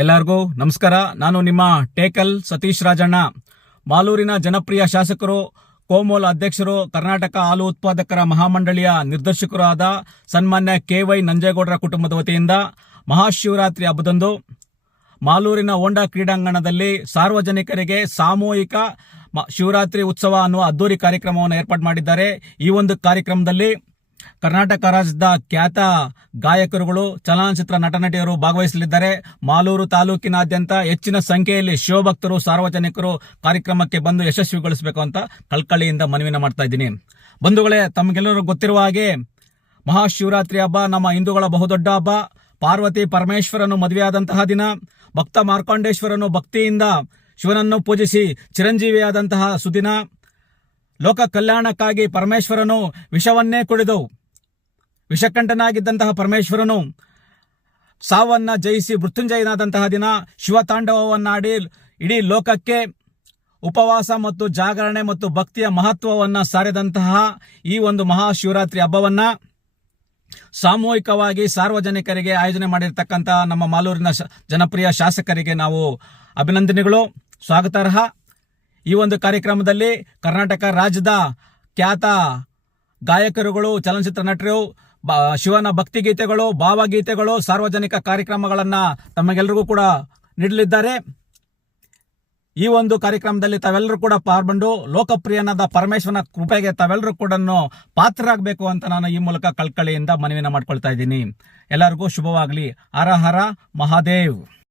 ಎಲ್ಲರಿಗೂ ನಮಸ್ಕಾರ. ನಾನು ನಿಮ್ಮ ಟೇಕಲ್ ಸತೀಶ್ ರಾಜಣ್ಣ. ಮಾಲೂರಿನ ಜನಪ್ರಿಯ ಶಾಸಕರು, ಕೋಮೋಲ್ ಅಧ್ಯಕ್ಷರು, ಕರ್ನಾಟಕ ಹಾಲು ಉತ್ಪಾದಕರ ಮಹಾಮಂಡಳಿಯ ನಿರ್ದೇಶಕರು ಆದ ಸನ್ಮಾನ್ಯ KY ನಂಜೇಗೌಡರ ಕುಟುಂಬದ ವತಿಯಿಂದ ಮಹಾಶಿವರಾತ್ರಿ ಹಬ್ಬದಂದು ಮಾಲೂರಿನ ಹೋಂಡಾ ಕ್ರೀಡಾಂಗಣದಲ್ಲಿ ಸಾರ್ವಜನಿಕರಿಗೆ ಸಾಮೂಹಿಕ ಶಿವರಾತ್ರಿ ಉತ್ಸವ ಅನ್ನುವ ಅದ್ದೂರಿ ಕಾರ್ಯಕ್ರಮವನ್ನು ಏರ್ಪಾಡು ಮಾಡಿದ್ದಾರೆ. ಈ ಒಂದು ಕಾರ್ಯಕ್ರಮದಲ್ಲಿ ಕರ್ನಾಟಕ ರಾಜ್ಯದ ಖ್ಯಾತ ಗಾಯಕರುಗಳು, ಚಲನಚಿತ್ರ ನಟನಟಿಯರು ಭಾಗವಹಿಸಲಿದ್ದಾರೆ. ಮಾಲೂರು ತಾಲೂಕಿನಾದ್ಯಂತ ಹೆಚ್ಚಿನ ಸಂಖ್ಯೆಯಲ್ಲಿ ಶಿವಭಕ್ತರು, ಸಾರ್ವಜನಿಕರು ಕಾರ್ಯಕ್ರಮಕ್ಕೆ ಬಂದು ಯಶಸ್ವಿಗೊಳಿಸಬೇಕು ಅಂತ ಕಳ್ಕಳಿಯಿಂದ ಮನವಿನ ಮಾಡ್ತಾ ಇದ್ದೀನಿ. ಬಂಧುಗಳೇ, ತಮಗೆಲ್ಲರೂ ಗೊತ್ತಿರುವ ಹಾಗೆ ಮಹಾಶಿವರಾತ್ರಿ ಹಬ್ಬ ನಮ್ಮ ಹಿಂದೂಗಳ ಬಹುದೊಡ್ಡ ಹಬ್ಬ. ಪಾರ್ವತಿ ಪರಮೇಶ್ವರನು ಮದುವೆಯಾದಂತಹ ದಿನ. ಭಕ್ತ ಮಾರ್ಕಾಂಡೇಶ್ವರನು ಭಕ್ತಿಯಿಂದ ಶಿವನನ್ನು ಪೂಜಿಸಿ ಚಿರಂಜೀವಿಯಾದಂತಹ ಸುದಿನ. ಲೋಕ ಕಲ್ಯಾಣಕ್ಕಾಗಿ ಪರಮೇಶ್ವರನು ವಿಷವನ್ನೇ ಕುಡಿದು ವಿಷಕಂಠನಾಗಿದ್ದಂತಹ ಪರಮೇಶ್ವರನು ಸಾವನ್ನ ಜಯಿಸಿ ಮೃತ್ಯುಂಜಯನಾದಂತಹ ದಿನ. ಶಿವತಾಂಡವವನ್ನಾಡಿ ಇಡೀ ಲೋಕಕ್ಕೆ ಉಪವಾಸ ಮತ್ತು ಜಾಗರಣೆ ಮತ್ತು ಭಕ್ತಿಯ ಮಹತ್ವವನ್ನು ಸಾರಿದಂತಹ ಈ ಒಂದು ಮಹಾಶಿವರಾತ್ರಿ ಹಬ್ಬವನ್ನ ಸಾಮೂಹಿಕವಾಗಿ ಸಾರ್ವಜನಿಕರಿಗೆ ಆಯೋಜನೆ ಮಾಡಿರ್ತಕ್ಕಂತಹ ನಮ್ಮ ಮಾಲೂರಿನ ಜನಪ್ರಿಯ ಶಾಸಕರಿಗೆ ನಾವು ಅಭಿನಂದನೆಗಳು, ಸ್ವಾಗತಾರ್ಹ. ಈ ಒಂದು ಕಾರ್ಯಕ್ರಮದಲ್ಲಿ ಕರ್ನಾಟಕ ರಾಜ್ಯದ ಖ್ಯಾತ ಗಾಯಕರುಗಳು, ಚಲನಚಿತ್ರ ನಟರು, ಶಿವನ ಭಕ್ತಿಗೀತೆಗಳು, ಭಾವಗೀತೆಗಳು, ಸಾರ್ವಜನಿಕ ಕಾರ್ಯಕ್ರಮಗಳನ್ನು ತಮಗೆಲ್ಲರಿಗೂ ಕೂಡ ನೀಡಲಿದ್ದಾರೆ. ಈ ಒಂದು ಕಾರ್ಯಕ್ರಮದಲ್ಲಿ ತಾವೆಲ್ಲರೂ ಕೂಡ ಪಾಲ್ಗೊಂಡು ಲೋಕಪ್ರಿಯನಾದ ಪರಮೇಶ್ವರನ ಕೃಪೆಗೆ ತಾವೆಲ್ಲರೂ ಕೂಡ ಪಾತ್ರರಾಗಬೇಕು ಅಂತ ನಾನು ಈ ಮೂಲಕ ಕಳ್ಕಳಿಯಿಂದ ಮನವಿನ ಮಾಡ್ಕೊಳ್ತಾ ಇದ್ದೀನಿ. ಎಲ್ಲರಿಗೂ ಶುಭವಾಗಲಿ. ಹರ ಹರ ಮಹಾದೇವ್.